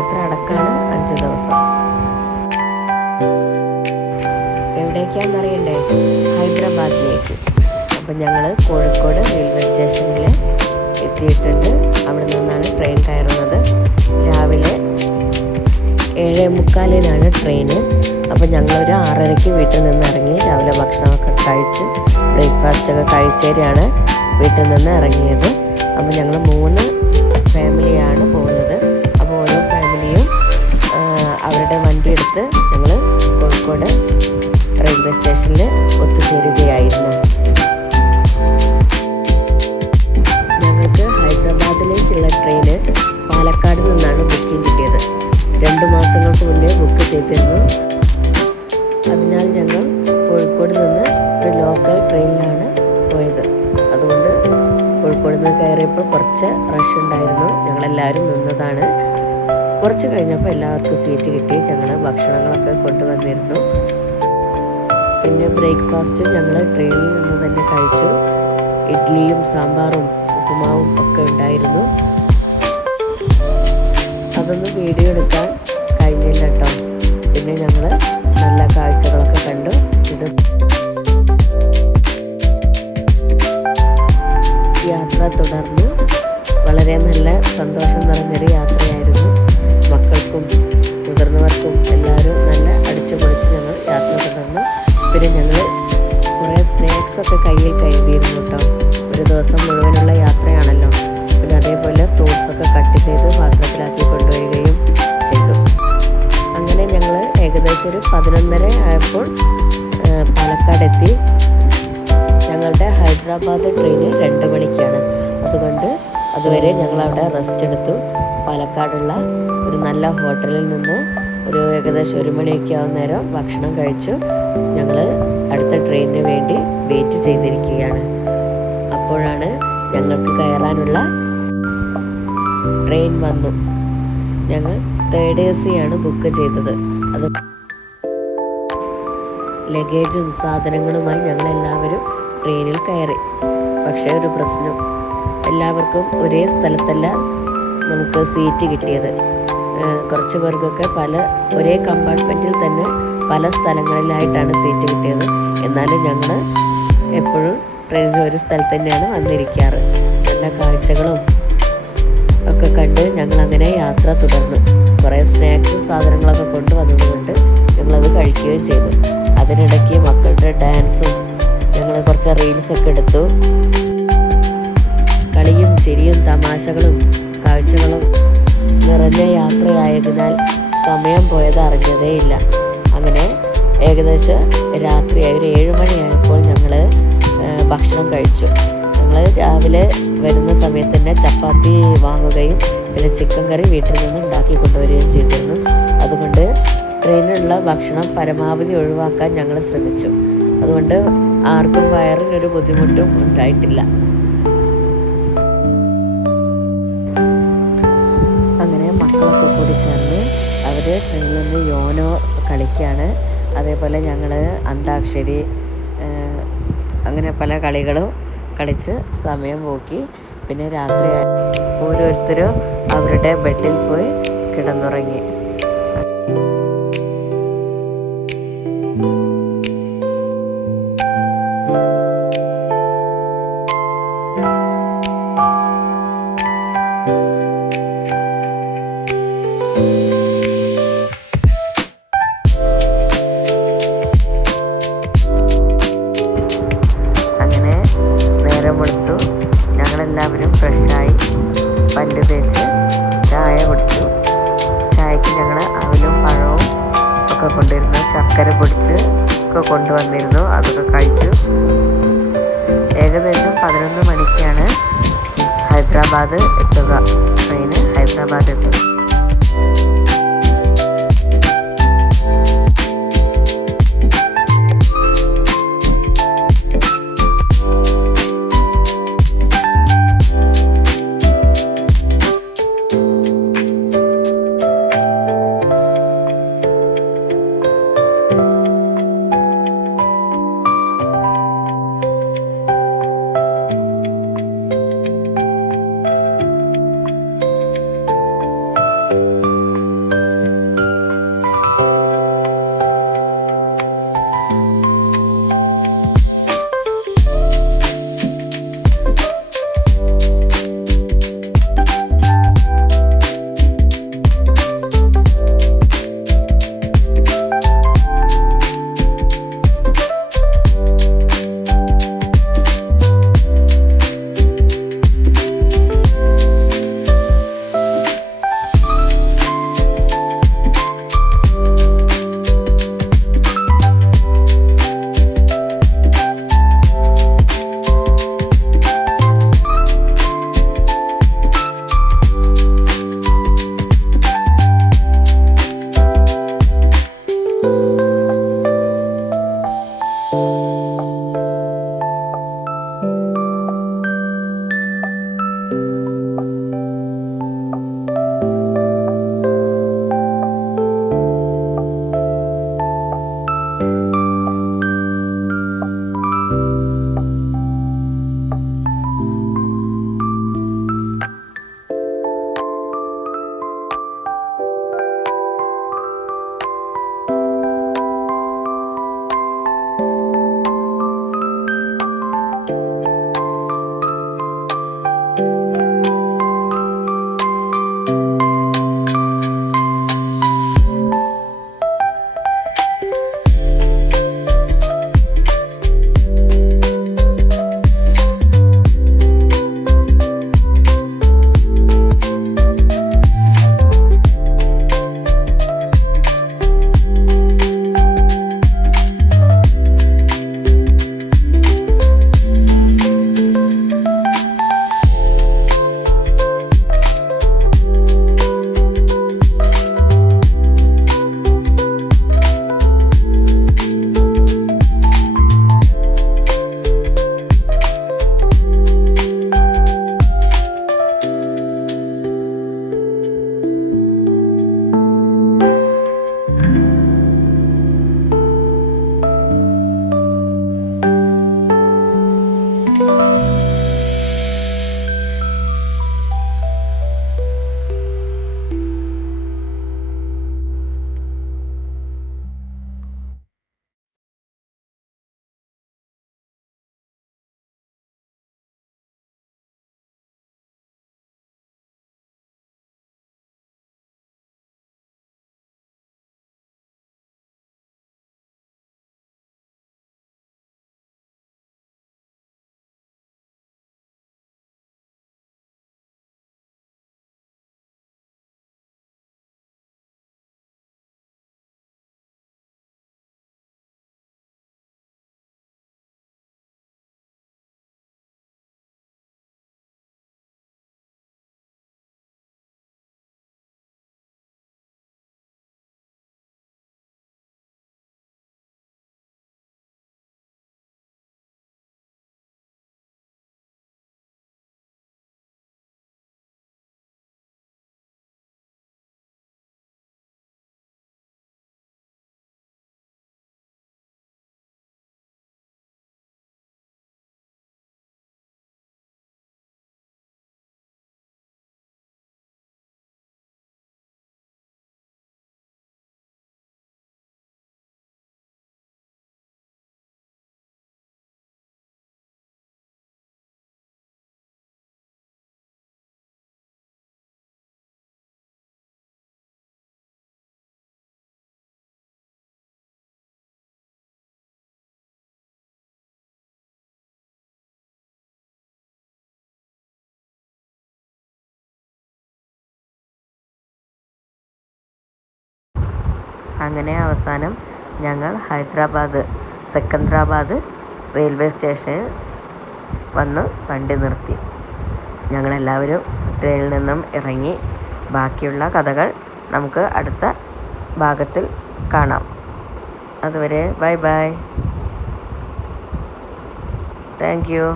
യാത്ര അടക്കമാണ് 5 ദിവസം. എവിടേക്കാണെന്നറിയണ്ടേ? ഹൈദരാബാദിലേക്ക്. അപ്പം ഞങ്ങൾ കോഴിക്കോട് റെയിൽവേ സ്റ്റേഷനിൽ എത്തിയിട്ടുണ്ട്. അവിടെ നിന്നാണ് ട്രെയിൻ കയറുന്നത്. രാവിലെ 7:45 ട്രെയിന്. അപ്പം ഞങ്ങളൊരു 6:30 വീട്ടിൽ നിന്ന് ഇറങ്ങി രാവിലെ ഭക്ഷണമൊക്കെ കഴിച്ച് ബ്രേക്ക്ഫാസ്റ്റൊക്കെ കഴിച്ചേരാണ് വീട്ടിൽ നിന്ന് ഇറങ്ങിയത്. അപ്പം ഞങ്ങൾ 3 ഫാമിലിയാണ് പോകുന്നത്. അപ്പോൾ ഓരോ ഫാമിലിയും അവരുടെ വണ്ടി എടുത്ത് ഞങ്ങൾ കോഴിക്കോട് റെയിൽവേ സ്റ്റേഷനിൽ ഒത്തുചേരുകയായിരുന്നു. ഞങ്ങൾക്ക് ഹൈദരാബാദിലേക്കുള്ള ട്രെയിന് പാലക്കാട് നിന്നാണ് ബുക്കിംഗ് കിട്ടിയത്. 2 മാസങ്ങൾക്ക് മുന്നേ ബുക്ക് ചെയ്തിരുന്നു. അതിനാൽ ഞങ്ങൾ കോഴിക്കോട് നിന്ന് ഒരു ലോക്കൽ ട്രെയിനിലാണ് പോയത്. അതുകൊണ്ട് കോഴിക്കോട് നിന്ന് കയറിയപ്പോൾ കുറച്ച് റഷ് ഉണ്ടായിരുന്നു. ഞങ്ങളെല്ലാവരും നിന്നതാണ്. കുറച്ച് കഴിഞ്ഞപ്പോൾ എല്ലാവർക്കും സീറ്റ് കിട്ടി. ഞങ്ങൾ ഭക്ഷണങ്ങളൊക്കെ കൊണ്ടുവന്നിരുന്നു. പിന്നെ ബ്രേക്ക്ഫാസ്റ്റ് ഞങ്ങൾ ട്രെയിനിൽ നിന്ന് തന്നെ കഴിച്ചു. ഇഡ്ഡലിയും സാമ്പാറും ഉപ്പുമാവും ഒക്കെ ഉണ്ടായിരുന്നു. അതൊന്നും വീഡിയോ എടുക്കാൻ കഴിഞ്ഞില്ല കേട്ടോ. പിന്നെ ഞങ്ങൾ നല്ല കാഴ്ചകളൊക്കെ കണ്ടു. ഇത് യാത്ര തുടർന്നു. വളരെ നല്ല സന്തോഷം നിറഞ്ഞൊരു യാത്രയായിരുന്നു. മക്കൾക്കും മുതിർന്നവർക്കും എല്ലാവരും നല്ല അടിച്ചു പൊളിച്ച് ഞങ്ങൾ യാത്ര തുടർന്നു. പിന്നെ ഞങ്ങൾ കുറേ സ്നാക്സൊക്കെ കയ്യിൽ കരുതിയിരുന്നു കേട്ടോ. ഒരു ദിവസം മുഴുവനുള്ള യാത്രയാണല്ലോ. പിന്നെ അതേപോലെ ഫ്രൂട്ട്സൊക്കെ കട്ട് ചെയ്ത് പാത്രത്തിലാക്കി കൊണ്ടുവരികയും ചെയ്തു. അങ്ങനെ ഞങ്ങൾ ഏകദേശം ഒരു 11:30 ആയപ്പോൾ പാലക്കാട് എത്തി. ഞങ്ങളുടെ ഹൈദരാബാദ് ട്രെയിന് 2 മണിക്കാണ്. അതുകൊണ്ട് അതുവരെ ഞങ്ങളവിടെ റെസ്റ്റ് എടുത്തു. പാലക്കാടുള്ള ഒരു നല്ല ഹോട്ടലിൽ നിന്ന് ഒരു ഏകദേശം 1 മണിയൊക്കെ ആവുന്ന നേരം ഭക്ഷണം കഴിച്ചു. ഞങ്ങൾ അടുത്ത ട്രെയിനിന് വേണ്ടി വെയിറ്റ് ചെയ്തിരിക്കുകയാണ്. അപ്പോഴാണ് ഞങ്ങൾക്ക് കയറാനുള്ള ട്രെയിൻ വന്നു. ഞങ്ങൾ 3rd AC ആണ് ബുക്ക് ചെയ്തത്. അത് ലഗേജും സാധനങ്ങളുമായി ഞങ്ങളെല്ലാവരും ട്രെയിനിൽ കയറി. പക്ഷേ ഒരു പ്രശ്നം, എല്ലാവർക്കും ഒരേ സ്ഥലത്തല്ല നമുക്ക് സീറ്റ് കിട്ടിയത്. കുറച്ച് പേർക്കൊക്കെ ഒരേ കമ്പാർട്ട്മെൻറ്റിൽ തന്നെ പല സ്ഥലങ്ങളിലായിട്ടാണ് സീറ്റ് കിട്ടിയത്. എന്നാലും ഞങ്ങൾ എപ്പോഴും ട്രെയിനിൽ ഒരു സ്ഥലത്ത് തന്നെയാണ് വന്നിരിക്കാറ്. നല്ല കാഴ്ചകളും ഒക്കെ കണ്ട് ഞങ്ങളങ്ങനെ യാത്ര തുടർന്നു. കുറേ സ്നാക്സ് സാധനങ്ങളൊക്കെ കൊണ്ടുവന്നതുകൊണ്ട് ഞങ്ങളത് കഴിക്കുകയും ചെയ്തു. അതിനിടയ്ക്ക് മക്കളുടെ ഡാൻസും ഞങ്ങൾ കുറച്ച് റീൽസൊക്കെ എടുത്തു. കളിയും ചിരിയും തമാശകളും കാഴ്ചകളും നിറഞ്ഞ യാത്രയായതിനാൽ സമയം പോയത് അറിഞ്ഞതേയില്ല. അങ്ങനെ ഏകദേശം രാത്രിയായി ഒരു 7 മണിയായപ്പോൾ ഞങ്ങൾ ഭക്ഷണം കഴിച്ചു. ഞങ്ങൾ രാവിലെ വരുന്ന സമയത്ത് തന്നെ ചപ്പാത്തി വാങ്ങുകയും പിന്നെ ചിക്കൻ കറി വീട്ടിൽ നിന്ന് ഉണ്ടാക്കി കൊണ്ടുവരികയും ചെയ്തിരുന്നു. അതുകൊണ്ട് ട്രെയിനിലുള്ള ഭക്ഷണം പരമാവധി ഒഴിവാക്കാൻ ഞങ്ങൾ ശ്രമിച്ചു. അതുകൊണ്ട് ആർക്കും വയറിനൊരു ബുദ്ധിമുട്ടും ഉണ്ടായിട്ടില്ല. അങ്ങനെ മക്കളൊക്കെ കൂടി ചേർന്ന് അവർ ട്രെയിനിൽ നിന്ന് യോനോ കളിക്കുകയാണ്. അതേപോലെ ഞങ്ങൾ അന്താക്ഷരി അങ്ങനെ പല കളികളും കളിച്ച് സമയം പോക്കി. പിന്നെ രാത്രി ഓരോരുത്തരും അവരുടെ ബെഡിൽ പോയി കിടന്നുറങ്ങി. നേരമെടുത്തു. ഞങ്ങളെല്ലാവരും ഫ്രഷായി പല്ല് തേച്ച് ചായ കുടിച്ചു. ചായക്ക് ഞങ്ങൾ അവലും പഴവും ഒക്കെ കൊണ്ടുവരുന്നു. ചക്കര പൊടിച്ച് ഒക്കെ കൊണ്ടുവന്നിരുന്നു. അതൊക്കെ കഴിച്ചു. ഏകദേശം 11 മണിക്കാണ് ഹൈദരാബാദ് എത്തുക. ട്രെയിന് ഹൈദരാബാദ് എത്തും. അങ്ങനെ അവസാനം ഞങ്ങൾ ഹൈദരാബാദ് സെക്കന്ദ്രാബാദ് റെയിൽവേ സ്റ്റേഷനിൽ വന്ന് വണ്ടി നിർത്തി. ഞങ്ങളെല്ലാവരും ട്രെയിനിൽ നിന്നും ഇറങ്ങി. ബാക്കിയുള്ള കഥകൾ നമുക്ക് അടുത്ത ഭാഗത്തിൽ കാണാം. അതുവരെ ബൈ ബൈ. Thank you.